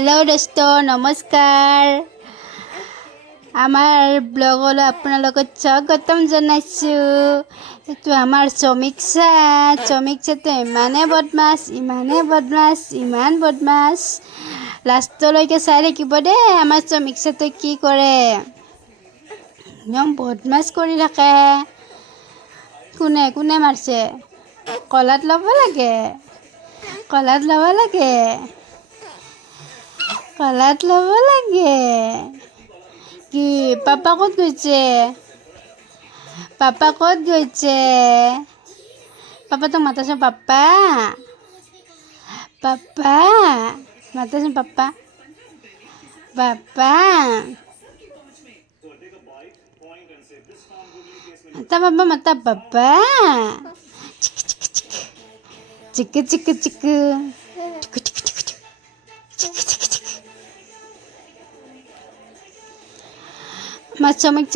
Hello' দোস্ত নমস্কাৰ। আমাৰ ব্লগলৈ আপোনালোকক স্বাগতম জনাইছোঁ। এইটো আমাৰ চমিকচাটো ইমান বদমাছ। লাষ্টলৈকে চাই থাকিব দেই আমাৰ চমিকচাটো কি কৰে। একদম বদমাছ কৰি থাকে। কোনে মাৰছে? কলাত ল'ব লাগে। কলাত ল'ব লাগে। কি পাপা ক'ত গৈছে? পাপাটোক মাতাচোন। পাপা মাতাচোন। পাপা মাতা পাপা। চিকু চিকু চিকু আমার চমিক